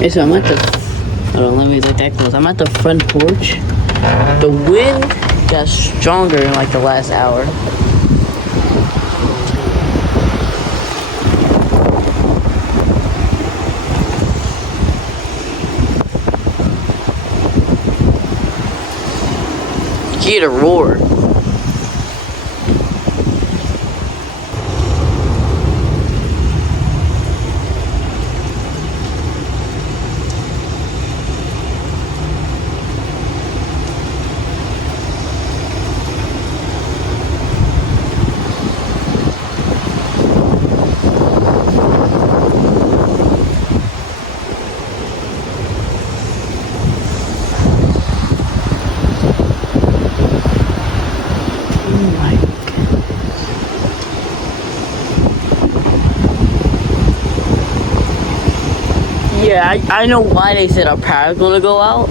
Hey, so I'm at the. Hold on, let me look that close. I'm at the front porch. The wind got stronger in like the last hour. You hear the roar. Yeah, I know why they said our power's gonna go out.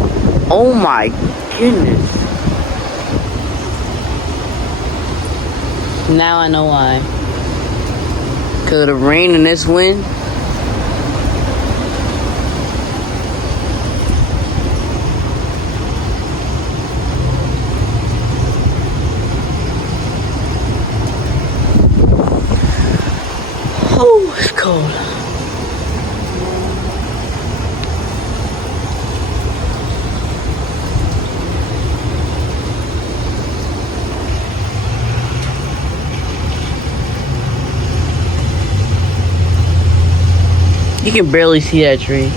Oh my goodness. Now I know why. Cause of the rain and this wind. Oh, it's cold. You can barely see that tree.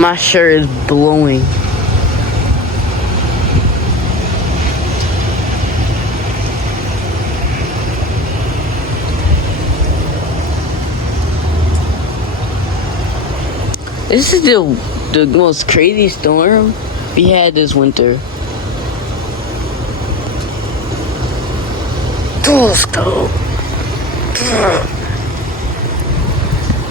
My shirt is blowing. This is the most crazy storm we had this winter.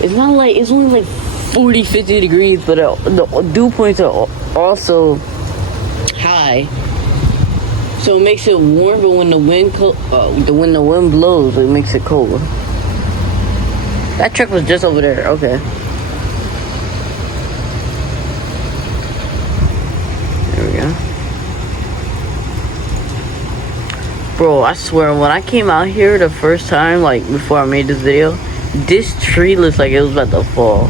It's not like, it's only like 40, 50 degrees, but the dew points are also high. So it makes it warm, but when the wind blows, it makes it cold. That truck was just over there. Okay. There we go. Bro, I swear, when I came out here the first time, like before I made this video, this tree looks like it was about to fall.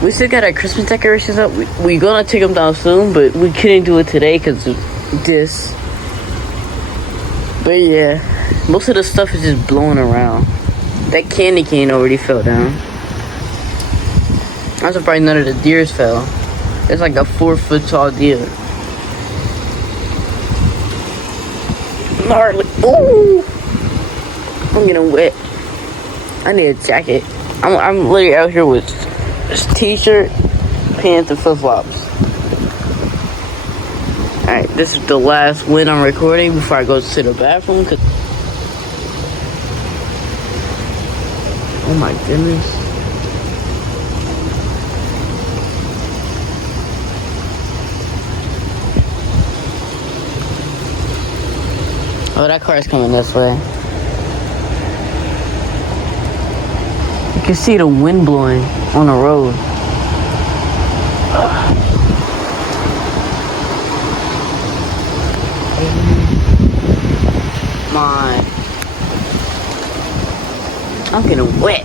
We still got our Christmas decorations up. We gonna take them down soon, but we couldn't do it today because of this. But yeah, most of the stuff is just blowing around. That candy cane already fell down. I'm surprised none of the deers fell. It's like a 4-foot tall deer. Gnarly. Ooh! I'm getting wet. I need a jacket. I'm literally out here with this t-shirt, pants, and flip-flops. Alright, this is the last win I'm recording before I go to the bathroom. Oh my goodness. Oh, that car is coming this way. You can see the wind blowing on the road. My, I'm getting wet.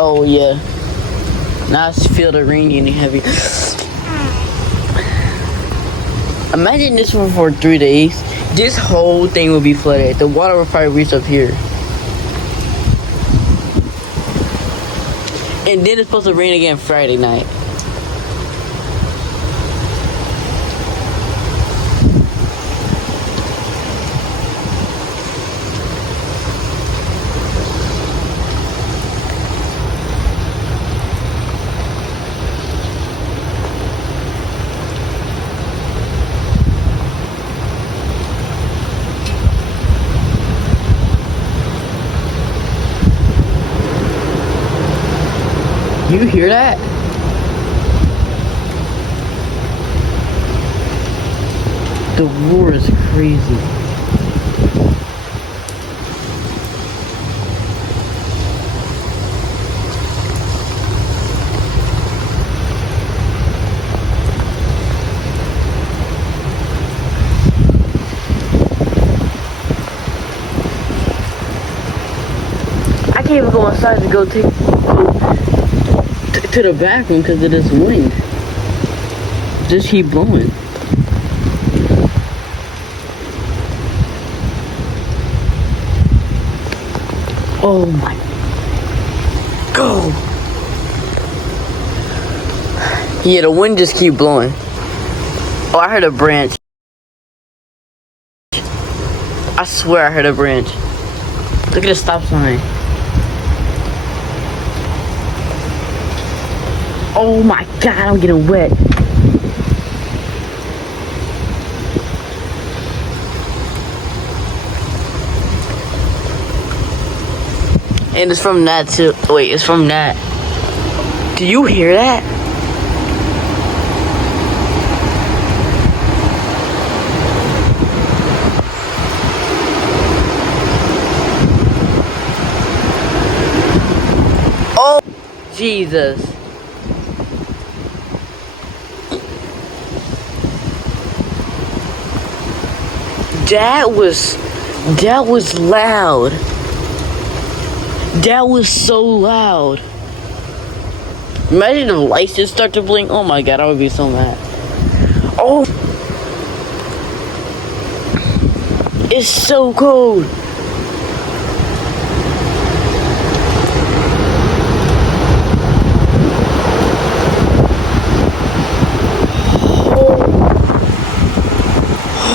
Oh yeah. Now I feel the rain getting heavy. Imagine this one for 3 days. This whole thing will be flooded. The water will probably reach up here. And then it's supposed to rain again Friday night. You hear that? The roar is crazy. I can't even go inside to go to the bathroom because of this wind. Just keep blowing. Oh my. Go. Yeah, the wind just keep blowing. Oh, I heard a branch. I swear I heard a branch. Look at the stop sign. Oh my god, I'm getting wet. And it's from that too. Wait, it's from that. Do you hear that? Oh, Jesus. That was loud. That was so loud. Imagine if the lights just start to blink. Oh my god, I would be so mad. Oh, it's so cold.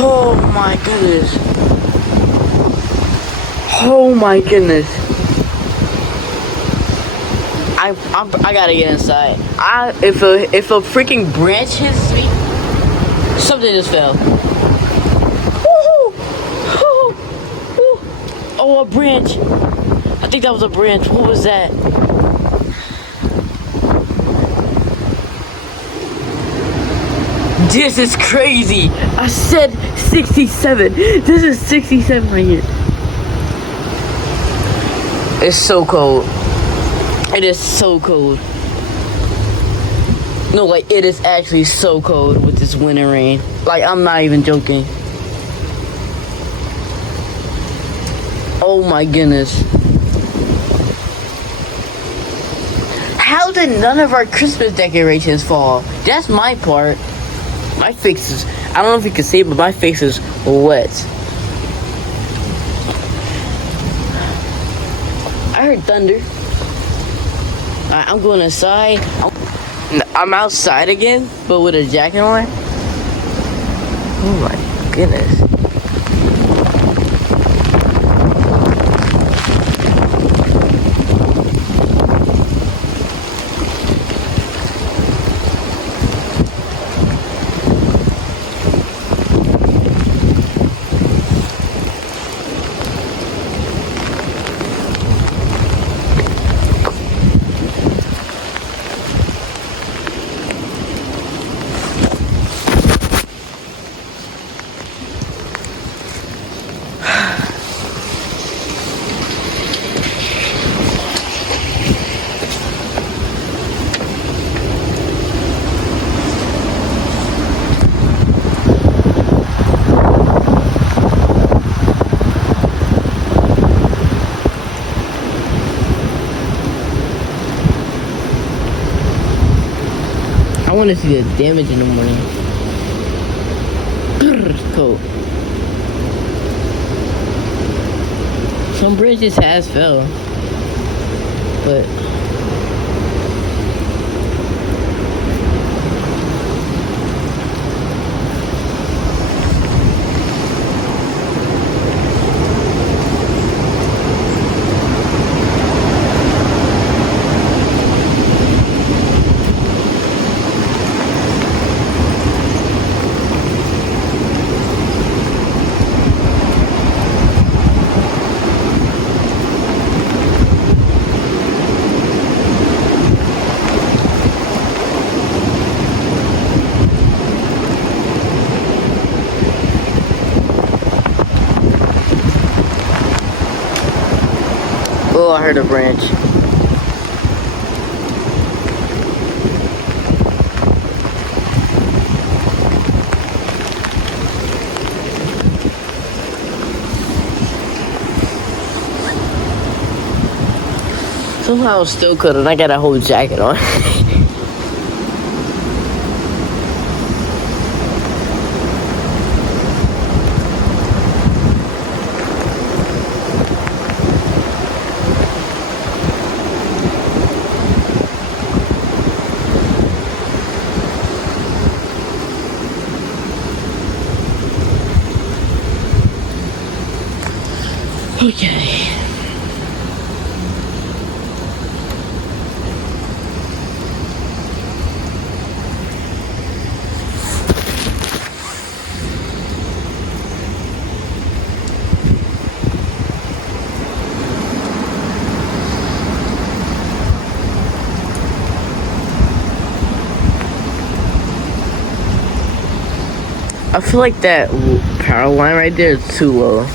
Oh my goodness. Oh my goodness. I gotta get inside. If a freaking branch hits me, something just fell. Oh, a branch. I think that was a branch. What was that? This is crazy. I said 67. This is 67 right here. It's so cold. It is so cold. No, like, it is actually so cold with this wind and rain. Like, I'm not even joking. Oh my goodness. How did none of our Christmas decorations fall? That's my part. My face is, I don't know if you can see it, but my face is wet. I heard thunder. I'm going inside. I'm outside again, but with a jacket on. Oh my goodness. I want to see the damage in the morning. Cool. Some bridges has fell, but Oh, I heard a branch. Somehow I'm still cold and I got a whole jacket on. Okay. I feel like that power line right there is too low.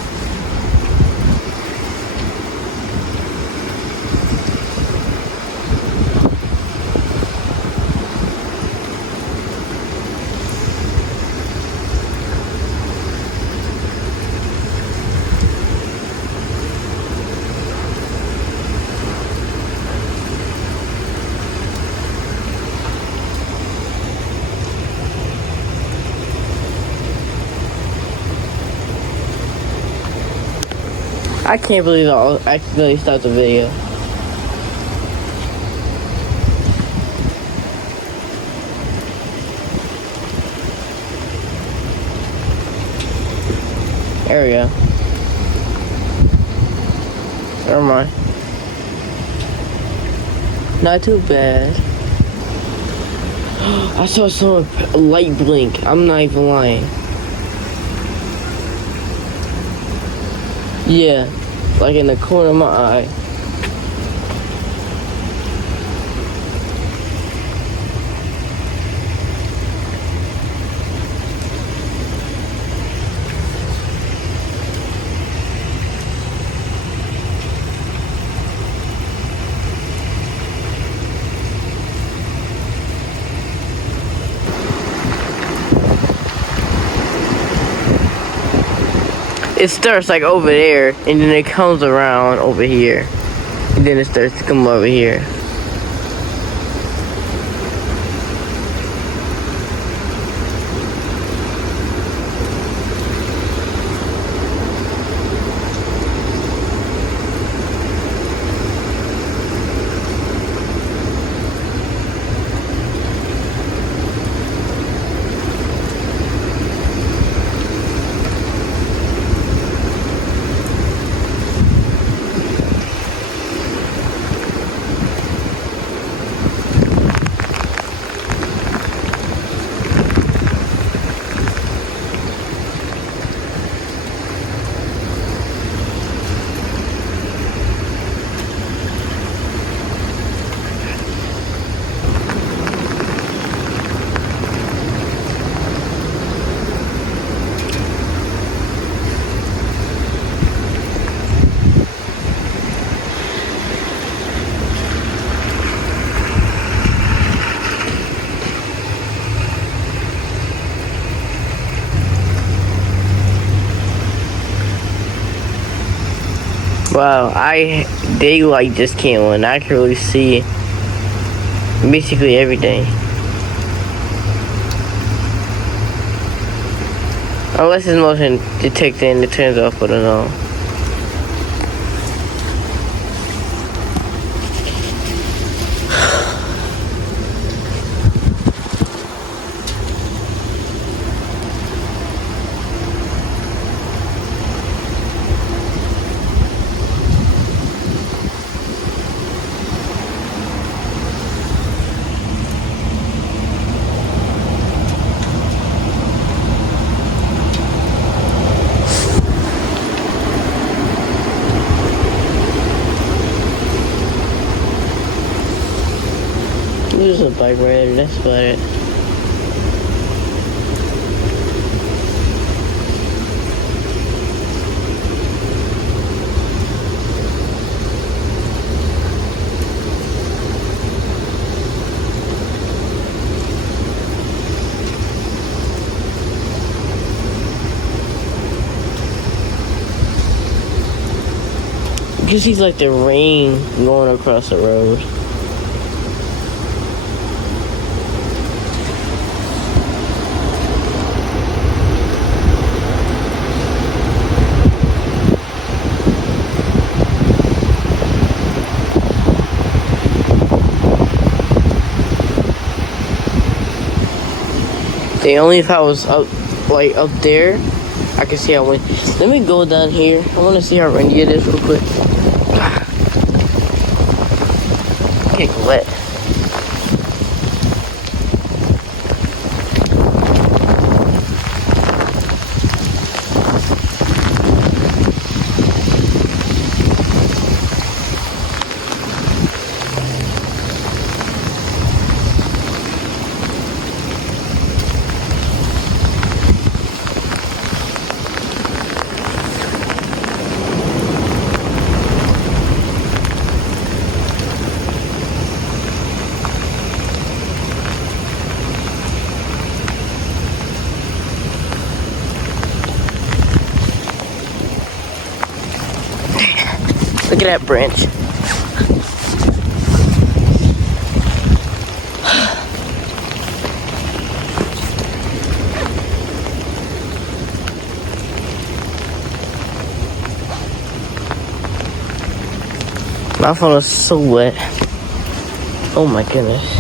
I can't believe I accidentally stopped the video. There we go. Never mind. Not too bad. I saw some light blink. I'm not even lying. Yeah, like in the corner of my eye. It starts like over there, and then it comes around over here, and then it starts to come over here. Wow, daylight just came on. I can really see basically everything. Unless it's motion detected and it turns off, but I don't know. There's a bike right there, that's about it. can see like the rain going across the road. Only if I was up there, I can see how windy. Let me go down here. I want to see how windy it is real quick. Get wet. Look at that branch. My phone is so wet. Oh my goodness.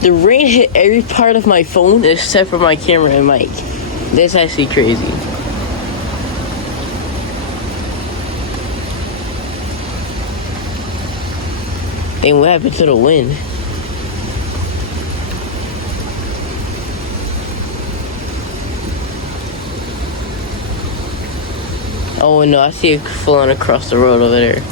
The rain hit every part of my phone except for my camera and mic. That's actually crazy. And what happened to the wind? Oh no, I see it flowing across the road over there.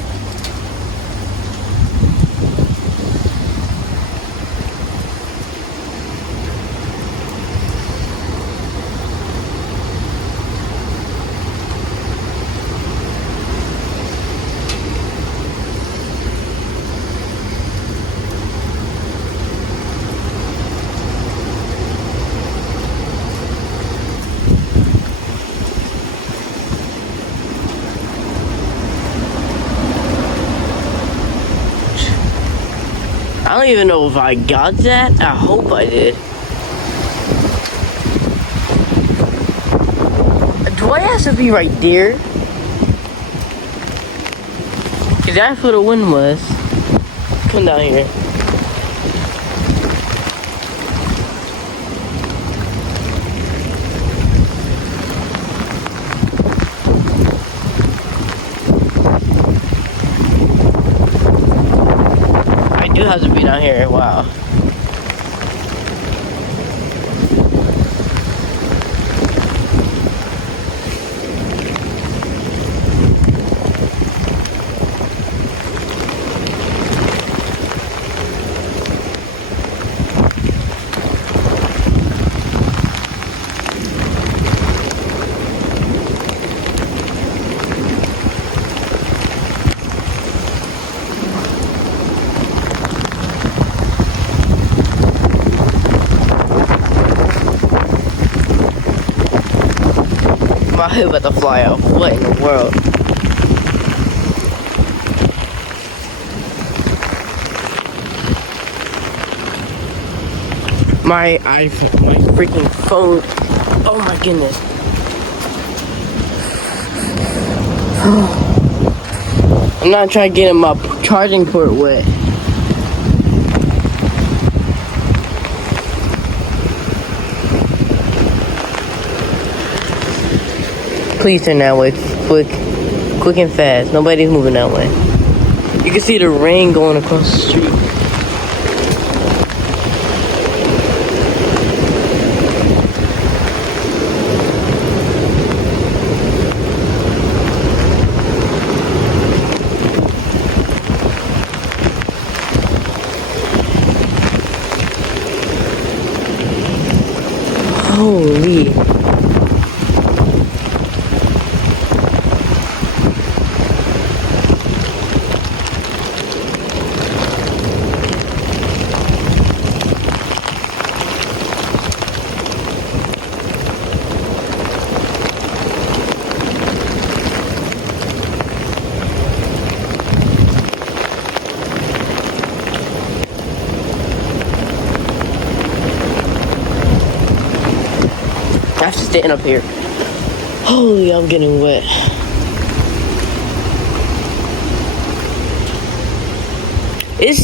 I don't even know if I got that. I hope I did. Do I have to be right there? Cause that's where the wind was. Come down here. I do have to be down here. Wow. My head about to fly off. What in the world? My iPhone, my freaking phone. Oh my goodness. I'm not trying to get my charging port wet. Please turn that way, quick and fast. Nobody's moving that way. You can see the rain going across the street. Holy. have to stand up here. Holy, I'm getting wet. It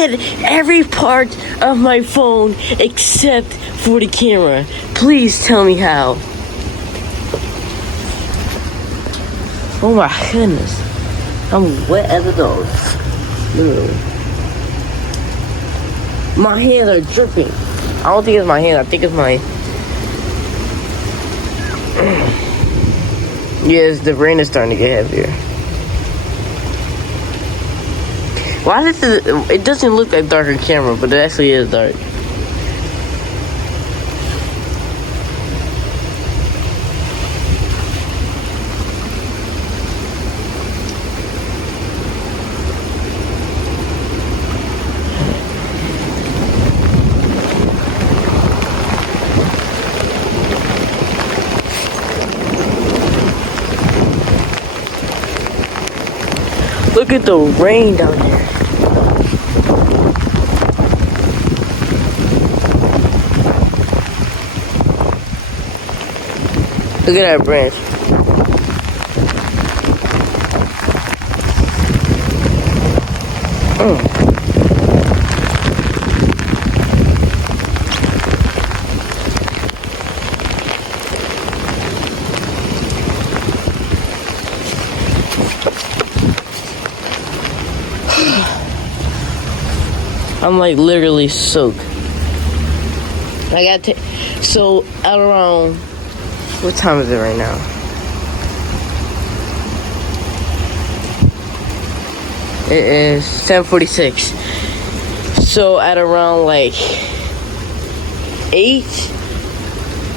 had every part of my phone except for the camera. Please tell me how. Oh my goodness. I'm wet as a dog. Literally. My hands are dripping. I don't think it's my hands. I think it's my... Yes, the rain is starting to get heavier. Why does it doesn't look like darker camera, but it actually is dark. Look at the rain down there. Look at that branch. I'm like literally soaked. I gotta take. So at around, what time is it right now? It is 10:46. So at around like 8,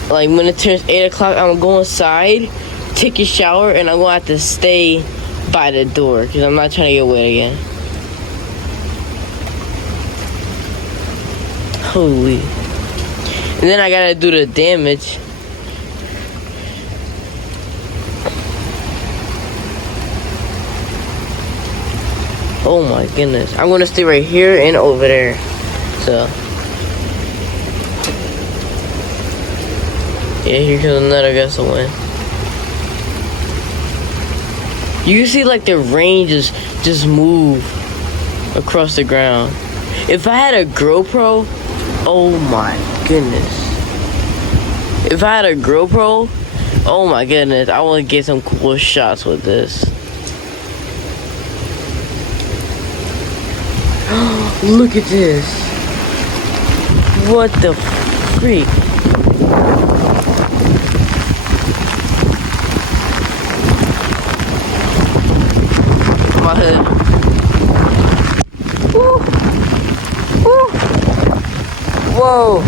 like when it turns 8 o'clock, I'm gonna go inside, take a shower, and I'm gonna have to stay by the door because I'm not trying to get wet again. Holy. And then I gotta do the damage. Oh my goodness. I'm gonna stay right here and over there. So. Yeah, here comes another gust of wind. You can see like the rain just move across the ground. If I had a GoPro, oh my goodness. If I had a GoPro, oh my goodness, I want to get some cool shots with this. Look at this. What the freak? My head. Woo. Woo. Whoa.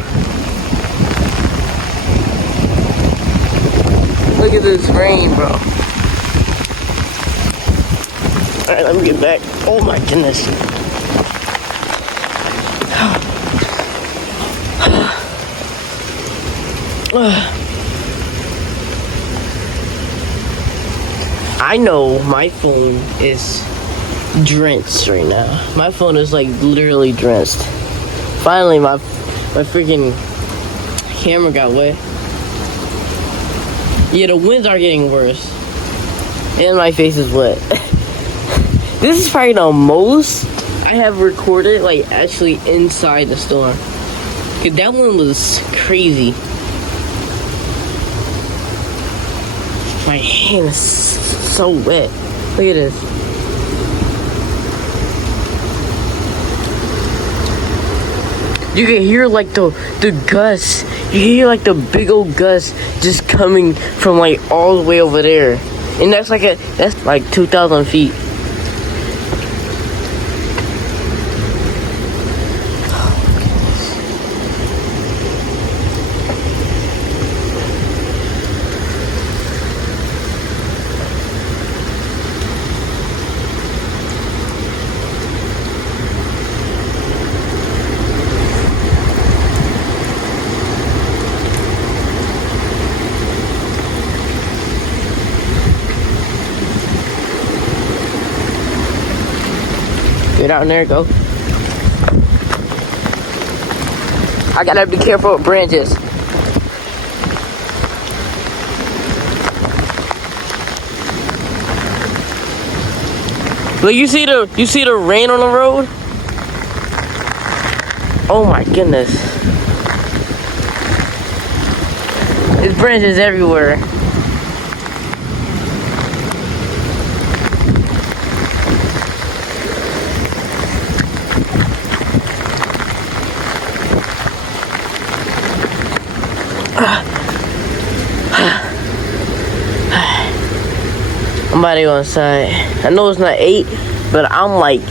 Look at this rain, bro. Alright, let me get back. Oh my goodness. I know my phone is drenched right now. My phone is like literally drenched. Finally, my freaking camera got wet. Yeah, the winds are getting worse. And my face is wet. This is probably the most I have recorded, like, actually inside the storm. Cause that one was crazy. My hand is so wet. Look at this. You can hear like the gusts. You can hear like the big old gusts just coming from like all the way over there. And that's like 2,000 feet. Get out in there, go. I gotta be careful with branches. Look, you see the rain on the road? Oh my goodness. There's branches everywhere. I'm about to go inside. I know it's not 8, but I'm like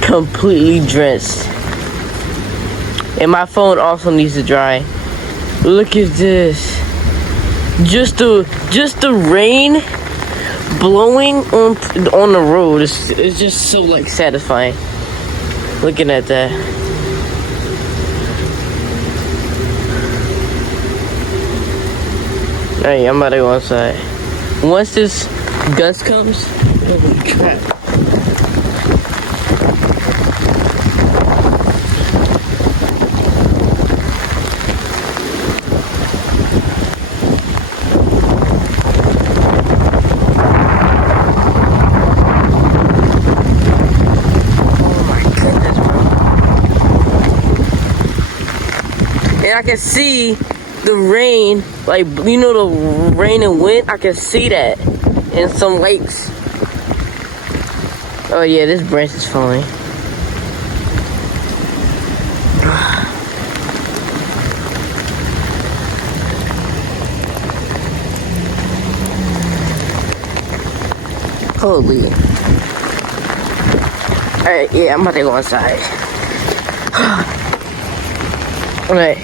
completely drenched. And my phone also needs to dry. Look at this. Just the rain blowing on the road. It's just so like satisfying. Looking at that. Alright, I'm about to go inside. Once this gust comes, holy crap. And I can see the rain, like, you know, the rain and wind, I can see that in some lakes. Oh yeah, this branch is falling. Holy. Alright, yeah, I'm about to go inside. Alright.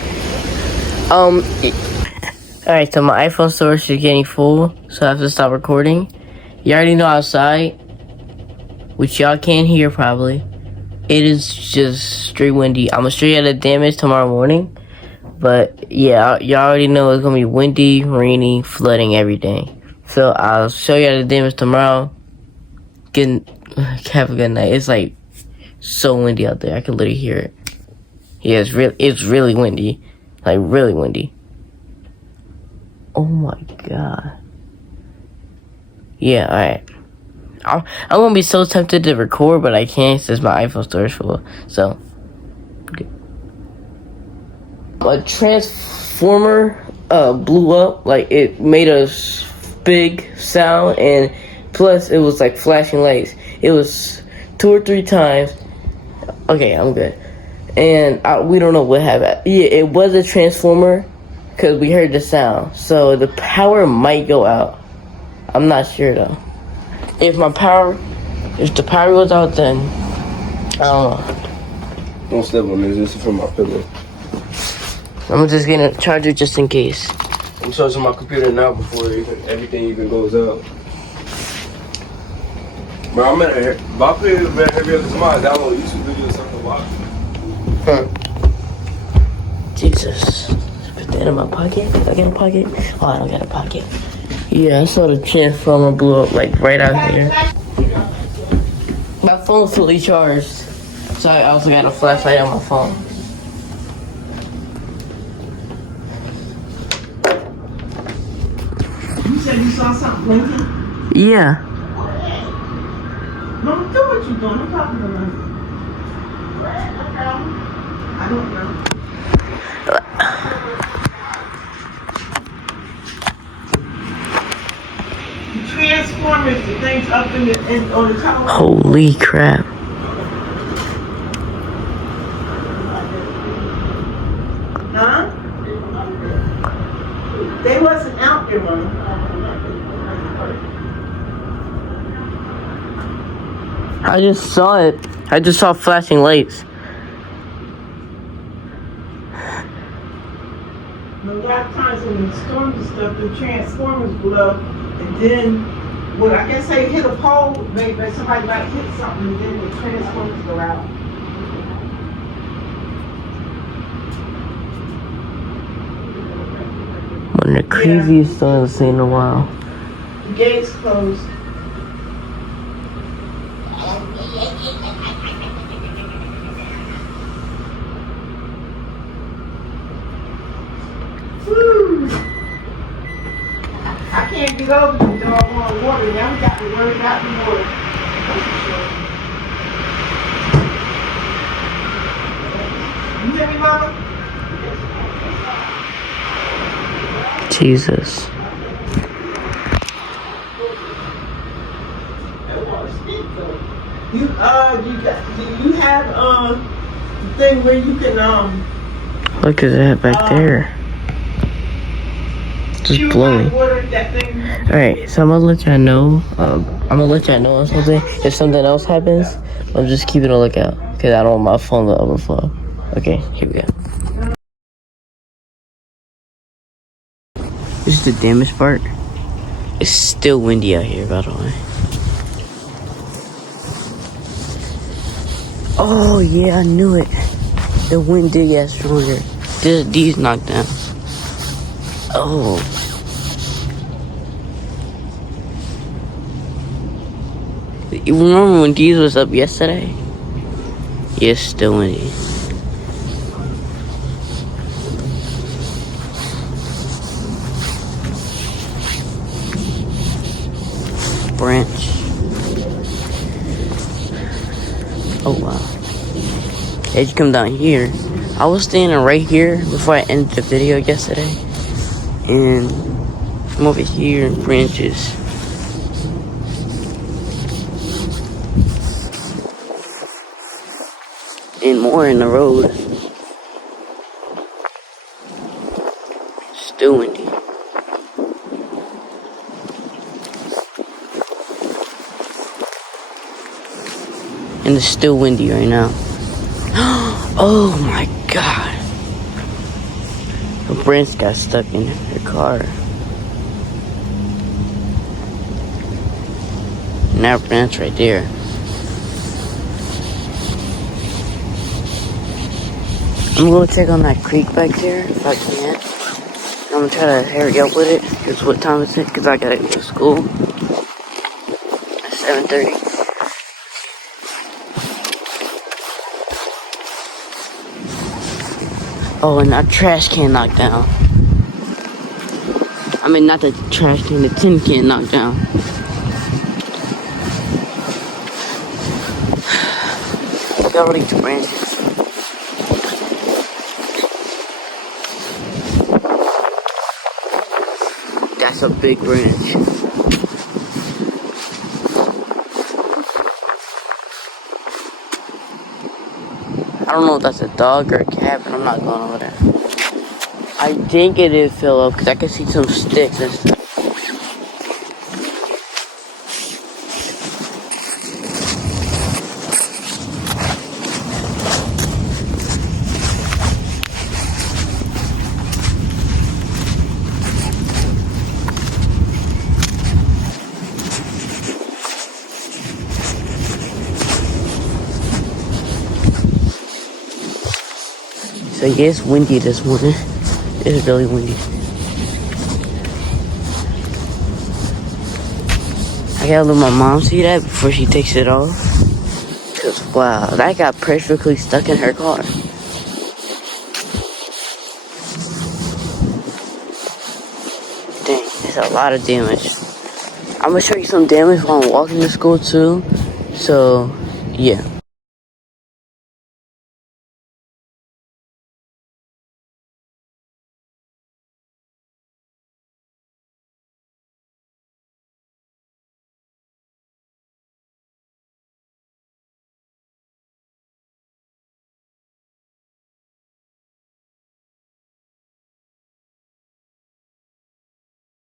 Alright, so my iPhone storage is getting full, so I have to stop recording. You already know outside, which y'all can't hear probably. It is just straight windy. I'm gonna show you the damage tomorrow morning. But yeah, y'all already know it's gonna be windy, rainy, flooding, everything. So I'll show you the damage tomorrow. Have a good night. It's like so windy out there. I can literally hear it. Yeah, it's really windy. Like really windy. Oh my god. Yeah, alright. I'm gonna be so tempted to record, but I can't since my iPhone storage full. So, okay. A transformer blew up. Like it made a big sound, and plus it was like flashing lights. It was 2 or 3 times. Okay, I'm good. And we don't know what happened. Yeah, it was a transformer because we heard the sound. So the power might go out. I'm not sure though. If the power goes out, then I don't know. Don't step on this. This is from my pillow. I'm just getting a charger just in case. I'm charging my computer now before everything even goes out. Bro, I'm at a Bop is better every other time. I download YouTube videos on the watch. Jesus. Put that in my pocket. I got a pocket? Oh, I don't got a pocket. Yeah, I saw the transformer blew up like right out here. My phone's fully charged. So I also got a flashlight on my phone. You said you saw something blinking? Yeah. Don't do what you're doing. I'm talking to them. I don't know. The Transformers, the things up on the tower. Holy crap. Huh? They wasn't out there, man. I just saw it. I just saw flashing lights. A lot of times when the storms and stuff, the transformers blow, and then, well, I guess they hit a pole, maybe somebody might hit something, and then the transformers go out. One of the craziest storms I've seen in a while. The gates closed. Woo. I can't get over the doggone water. Now we got to worry about the water. That's for sure. morning, Mama? Jesus. Do you have the thing where you can Look at that back there. Just choose blowing. water that thing? Alright, so I'm gonna let y'all know. I'm gonna let y'all know or something. If something else happens, I'm just keeping a lookout. Because I don't want my phone to overflow. Okay, here we go. This is the damaged part. It's still windy out here, by the way. Oh, yeah, I knew it. The wind did get stronger. These knocked down. Oh. You remember when these was up yesterday? Yes, still windy. Branch. Oh wow. As you come down here, I was standing right here before I ended the video yesterday. And I'm over here in branches. And more in the road. Still windy. And it's still windy right now. Oh my god. The branch got stuck in her car. And that branch right there. I'm gonna check on that creek back there if I can. I'm gonna try to hurry up with it. Because what time is it? Because I gotta go to school at 7:30. Oh, and that trash can knocked down. I mean, not the trash can, the tin can knocked down. Look at all these branches. That's a big branch. I don't know if that's a dog or a cat, but I'm not going over there. I think it is Philip, because I can see some sticks and stuff. So yeah, it's windy this morning. It's really windy. I gotta let my mom see that before she takes it off. Cause wow, that got perfectly stuck in her car. Dang, it's a lot of damage. I'm gonna show you some damage while I'm walking to school too. So, yeah.